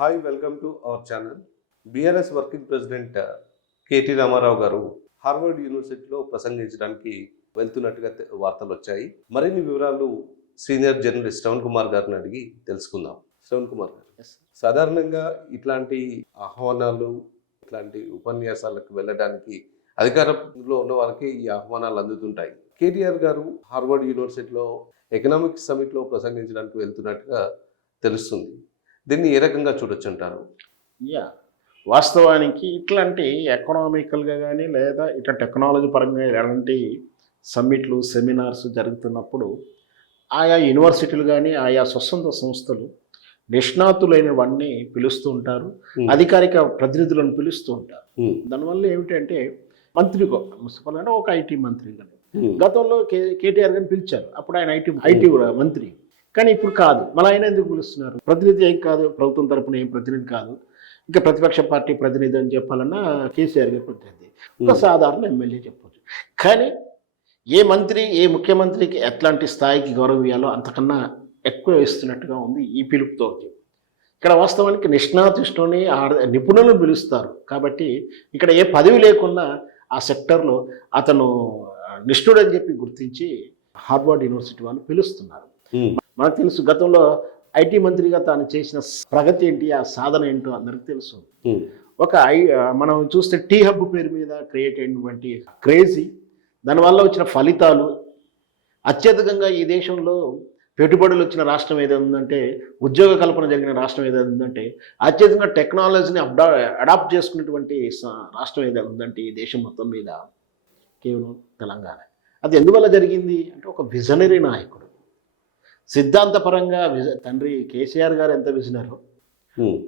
Hi welcome to our channel. BRS working president KT Rama Rao garu Harvard యూనివర్సిటీలో ప్రసంగించడానికి వెళ్తున్నట్టుగా వార్తలు వచ్చాయి. మరిన్ని వివరాలు సీనియర్ జర్నలిస్ట్ శ్రవణ్ కుమార్ గారిని అడిగి తెలుసుకుందాం. శ్రవణ్ కుమార్ గారు, సాధారణంగా ఇట్లాంటి ఆహ్వానాలు, ఇట్లాంటి ఉపన్యాసాలకు వెళ్ళడానికి అధికారంలో ఉన్న వారికి ఈ ఆహ్వానాలు అందుతుంటాయి. కేటీఆర్ గారు హార్వర్డ్ యూనివర్సిటీలో ఎకనామిక్స్ సమిట్లో ప్రసంగించడానికి వెళ్తున్నట్టుగా తెలుస్తుంది. దీన్ని ఏ రకంగా చూడొచ్చు అంటారు? వాస్తవానికి ఇట్లాంటి ఎకనామికల్గా కానీ లేదా ఇట్లా టెక్నాలజీ పరంగా ఎలాంటి సమ్మిట్లు సెమినార్స్ జరుగుతున్నప్పుడు ఆయా యూనివర్సిటీలు కానీ ఆయా స్వచ్ఛంద సంస్థలు నిష్ణాతులైన వాడిని పిలుస్తూ ఉంటారు, అధికారిక ప్రతినిధులను పిలుస్తూ ఉంటారు. దానివల్ల ఏమిటంటే మంత్రిగా మున్సిపల్ అంటే ఒక ఐటీ మంత్రి కానీ గతంలో కేటీఆర్ గారిని పిలిచారు, అప్పుడు ఆయన ఐటీ మంత్రి. కానీ ఇప్పుడు కాదు, మళ్ళీ ఆయన ఎందుకు పిలుస్తున్నారు? ప్రతినిధి ఏం కాదు, ప్రభుత్వం తరపున ఏం ప్రతినిధి కాదు, ఇంకా ప్రతిపక్ష పార్టీ ప్రతినిధి అని చెప్పాలన్నా కేసీఆర్ గారి ప్రతినిధి, ఒక సాధారణ ఎమ్మెల్యే చెప్పవచ్చు. కానీ ఏ మంత్రి ఏ ముఖ్యమంత్రికి ఎట్లాంటి స్థాయికి గౌరవం ఇవ్వాలో అంతకన్నా ఎక్కువ ఇస్తున్నట్టుగా ఉంది ఈ పిలుపుతో. ఇక్కడ వాస్తవానికి నిష్ణాతుని నిపుణులను పిలుస్తారు కాబట్టి ఇక్కడ ఏ పదవి లేకున్నా ఆ సెక్టర్లో అతను నిష్ణుడని చెప్పి గుర్తించి హార్వర్డ్ యూనివర్సిటీ వాళ్ళు పిలుస్తున్నారు. మనకు తెలుసు, గతంలో ఐటీ మంత్రిగా తాను చేసిన ప్రగతి ఏంటి, ఆ సాధన ఏంటో అందరికి తెలుసు. మనం చూస్తే టీ హబ్ పేరు మీద క్రియేట్ అయినటువంటి క్రేజీ, దానివల్ల వచ్చిన ఫలితాలు, అత్యధికంగా ఈ దేశంలో పెట్టుబడులు వచ్చిన రాష్ట్రం ఏదైనా ఉందంటే, ఉద్యోగ కల్పన జరిగిన రాష్ట్రం ఏదైనా ఉందంటే, అత్యధికంగా టెక్నాలజీని అడాప్ట్ చేసుకున్నటువంటి రాష్ట్రం ఏదైనా ఉందంటే ఈ దేశం మొత్తం మీద కేవలం తెలంగాణ. అది ఎందువల్ల జరిగింది అంటే ఒక విజనరీ నాయకుడు, సిద్ధాంతపరంగా తండ్రి కేసీఆర్ గారు ఎంత విజనరో,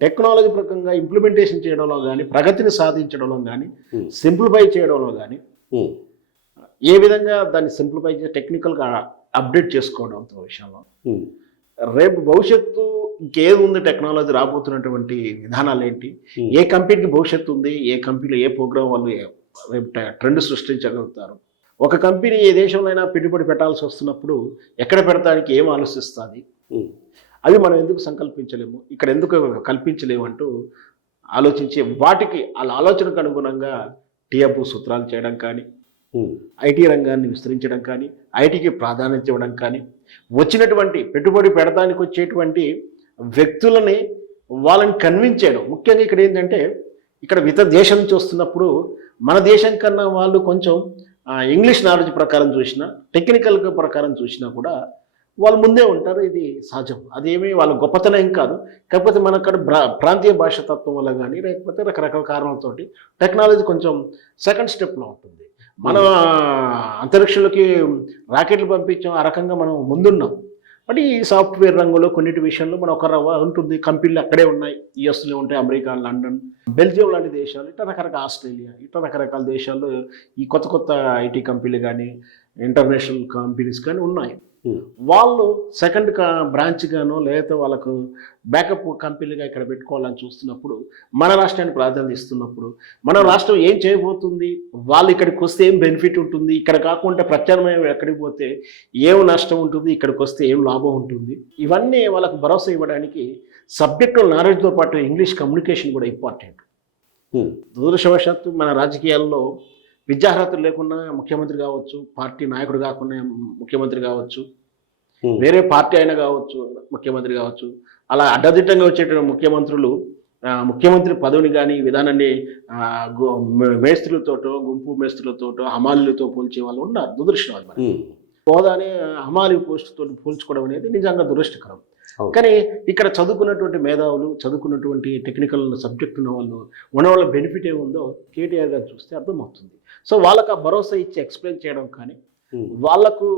టెక్నాలజీ ప్రకంగా ఇంప్లిమెంటేషన్ చేయడంలో కానీ, ప్రగతిని సాధించడంలో కానీ, సింప్లిఫై చేయడంలో కానీ, ఏ విధంగా దాన్ని సింప్లిఫై చేసి టెక్నికల్గా అప్డేట్ చేసుకోవడంతో విషయంలో రేపు భవిష్యత్తు ఇంకేది ఉంది, టెక్నాలజీ రాబోతున్నటువంటి విధానాలు ఏంటి, ఏ కంపెనీకి భవిష్యత్తు ఉంది, ఏ కంపెనీలో ఏ ప్రోగ్రామ్ వాళ్ళు రేపు ట్రెండ్ సృష్టించగలుగుతారు, ఒక కంపెనీ ఏ దేశంలో అయినా పెట్టుబడి పెట్టాల్సి వస్తున్నప్పుడు ఎక్కడ పెడతానికి ఏం ఆలోచిస్తుంది, అవి మనం ఎందుకు సంకల్పించలేము, ఇక్కడ ఎందుకు కల్పించలేము అంటూ ఆలోచించి వాటికి వాళ్ళ ఆలోచనకు అనుగుణంగా టీఎఫ్ సూత్రాలు చేయడం కానీ, ఐటీ రంగాన్ని విస్తరించడం కానీ, ఐటీకి ప్రాధాన్యత ఇవ్వడం కానీ, వచ్చినటువంటి పెట్టుబడి పెడతానికి వచ్చేటువంటి వ్యక్తులని వాళ్ళని కన్విన్స్ చేయడం. ముఖ్యంగా ఇక్కడ ఏంటంటే, ఇక్కడ ఇతర దేశం నుంచి వస్తున్నప్పుడు మన దేశం కన్నా వాళ్ళు కొంచెం ఇంగ్లీష్ నాలెడ్జ్ ప్రకారం చూసినా, టెక్నికల్ ప్రకారం చూసినా కూడా వాళ్ళు ముందే ఉంటారు. ఇది సహజం, అదేమీ వాళ్ళ గొప్పతనం కాదు. కాకపోతే మన అక్కడ ప్రాంతీయ భాష తత్వం వల్ల కానీ, లేకపోతే రకరకాల కారణాలతోటి టెక్నాలజీ కొంచెం సెకండ్ స్టెప్లో ఉంటుంది. మనం అంతరిక్షంలోకి రాకెట్లు పంపించాం, ఆ రకంగా మనం ముందున్నాం. బట్ ఈ సాఫ్ట్వేర్ రంగంలో కొన్నిటి విషయంలో మనం ఒక రవ్వ ఉంటుంది, కంపెనీలు అక్కడే ఉన్నాయి, యుఎస్లో ఉంటాయి, అమెరికా, లండన్, బెల్జియం లాంటి దేశాలు, ఇట్లా రకరకాల ఆస్ట్రేలియా, ఇట్లా రకరకాల దేశాల్లో ఈ కొత్త కొత్త ఐటీ కంపెనీలు కానీ, ఇంటర్నేషనల్ కంపెనీస్ కానీ ఉన్నాయి. వాళ్ళు సెకండ్ బ్రాంచ్ గానో లేకపోతే వాళ్ళకు బ్యాకప్ కంపెనీగా ఇక్కడ పెట్టుకోవాలని చూస్తున్నప్పుడు, మన రాష్ట్రానికి ప్రాధాన్యత ఇస్తున్నప్పుడు, మన రాష్ట్రం ఏం చేయబోతుంది, వాళ్ళు ఇక్కడికి వస్తే ఏం బెనిఫిట్ ఉంటుంది, ఇక్కడ కాకుండా ప్రత్యామ్నాయం ఎక్కడికి పోతే ఏం నష్టం ఉంటుంది, ఇక్కడికి వస్తే ఏం లాభం ఉంటుంది, ఇవన్నీ వాళ్ళకు భరోసా ఇవ్వడానికి సబ్జెక్టుల నాలెడ్జ్తో పాటు ఇంగ్లీష్ కమ్యూనికేషన్ కూడా ఇంపార్టెంట్. దురదృష్టవశాత్తు మన రాజకీయాల్లో విద్యార్హతలు లేకుండా ముఖ్యమంత్రి కావచ్చు, పార్టీ నాయకుడు కాకుండా ముఖ్యమంత్రి కావచ్చు, వేరే పార్టీ అయినా కావచ్చు ముఖ్యమంత్రి కావచ్చు, అలా అడ్డదిట్టంగా వచ్చేటువంటి ముఖ్యమంత్రులు ముఖ్యమంత్రి పదవిని కానీ విధానాన్ని మేస్త్రులతోటో, గుంపు మేస్త్రులతోటో, హమాలీలతో పోల్చే వాళ్ళు ఉన్నారు. దురదృష్టం అది. మరి హోదాని హమాలీ పోస్టుతో పోల్చుకోవడం అనేది నిజంగా దురదృష్టకరం. కానీ ఇక్కడ చదువుకున్నటువంటి మేధావులు, చదువుకున్నటువంటి టెక్నికల్ సబ్జెక్ట్ ఉన్న వాళ్ళు ఉన్న వాళ్ళ బెనిఫిట్ ఏముందో కేటీఆర్ గారు చూస్తే అర్థమవుతుంది. సో వాళ్ళకు ఆ భరోసా ఇచ్చి ఎక్స్ప్లెయిన్ చేయడం కానీ, వాళ్లకు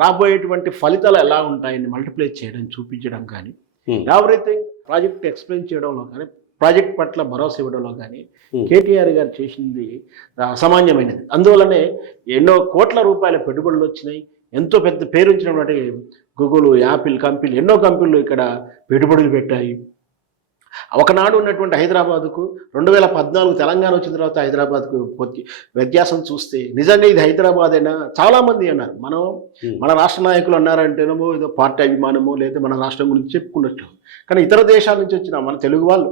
రాబోయేటువంటి ఫలితాలు ఎలా ఉంటాయని మల్టిప్లై చేయడం, చూపించడం కానీ, ఎవ్రీథింగ్ ప్రాజెక్ట్ ఎక్స్ప్లెయిన్ చేయడంలో కానీ, ప్రాజెక్ట్ పట్ల భరోసా ఇవ్వడంలో కానీ కేటీఆర్ గారు చేసింది అసామాన్యమైనది. అందువల్లనే ఎన్నో కోట్ల రూపాయల పెట్టుబడులు వచ్చినాయి. ఎంతో పెద్ద పేరు వచ్చినటువంటి గూగుల్, యాపిల్ కంపెనీలు, ఎన్నో కంపెనీలు ఇక్కడ పెట్టుబడులు పెట్టాయి. ఒకనాడు ఉన్నటువంటి హైదరాబాద్కు 2014 తెలంగాణ వచ్చిన తర్వాత హైదరాబాద్కు వ్యత్యాసం చూస్తే నిజంగా ఇది హైదరాబాదేనా చాలామంది అన్నారు. మన రాష్ట్ర నాయకులు అన్నారంటేనేమో ఏదో పార్టీ అభిమానమో లేదా మన రాష్ట్రం గురించి చెప్పుకున్నట్లు. కానీ ఇతర దేశాల నుంచి వచ్చిన మన తెలుగు వాళ్ళు,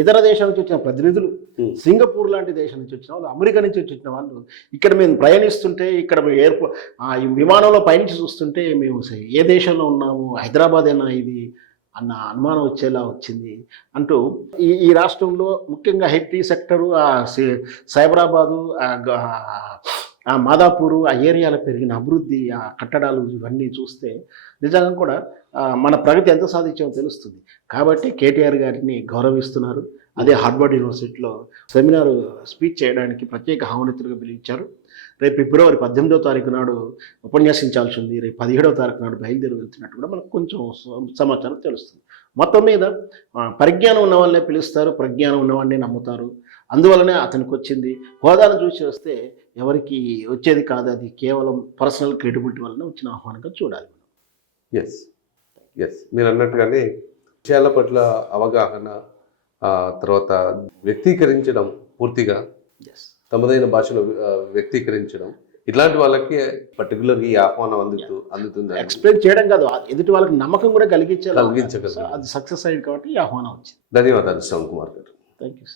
ఇతర దేశాల నుంచి వచ్చిన ప్రతినిధులు, సింగపూర్ లాంటి దేశం నుంచి వచ్చిన వాళ్ళు, అమెరికా నుంచి వచ్చిన వాళ్ళు ఇక్కడ మేము ప్రయాణిస్తుంటే ఇక్కడ ఈ విమానంలో పైనుంచి చూస్తుంటే మేము ఏ దేశంలో ఉన్నాము, హైదరాబాదేనా ఇది అన్న అనుమానం వచ్చేలా వచ్చింది అంటూ ఈ రాష్ట్రంలో ముఖ్యంగా హెచ్టీ సెక్టరు, సైబరాబాదు, ఆ మాదాపూరు, ఆ ఏరియాలో పెరిగిన అభివృద్ధి, ఆ కట్టడాలు ఇవన్నీ చూస్తే నిజంగా కూడా మన ప్రగతి ఎంత సాధించామో తెలుస్తుంది. కాబట్టి కేటీఆర్ గారిని గౌరవిస్తున్నారు. అదే హార్వర్డ్ యూనివర్సిటీలో సెమినార్ స్పీచ్ చేయడానికి ప్రత్యేక ఆహ్వానితులుగా పిలిపించారు. రేపు ఫిబ్రవరి 18వ తారీఖు నాడు ఉపన్యాసించాల్సి ఉంది. రేపు 17వ తారీఖు నాడు బయలుదేరి వెళ్తున్నట్టు కూడా మనకు కొంచెం సమాచారం తెలుస్తుంది. మొత్తం మీద పరిజ్ఞానం ఉన్న వాళ్ళనే పిలుస్తారు, ప్రజ్ఞానం ఉన్నవాడిని నమ్ముతారు. అందువల్లనే అతనికి వచ్చింది. హోదాను చూసి వస్తే ఎవరికి వచ్చేది కాదు, అది కేవలం పర్సనల్ క్రెడిబిలిటీ వల్లనే వచ్చిన ఆహ్వానంగా చూడాలి. ఎస్ మీరు అన్నట్టుగానే విషయాల పట్ల అవగాహన, తర్వాత వ్యక్తీకరించడం, పూర్తిగా తమదైన భాషలో వ్యక్తీకరించడం, ఇట్లాంటి వాళ్ళకి పర్టికులర్గా ఈ ఆహ్వానం అందుతుంది. ఎక్స్ప్లెయిన్ చేయడం కాదు, ఎదుటి వాళ్ళకి నమ్మకం కూడా కలిగించగలరు. అది సక్సెస్ అయ్యింది కాబట్టి ఈ ఆహ్వానం వచ్చింది. ధన్యవాదాలు శ్రవణ్ కుమార్ గారు. Thank you.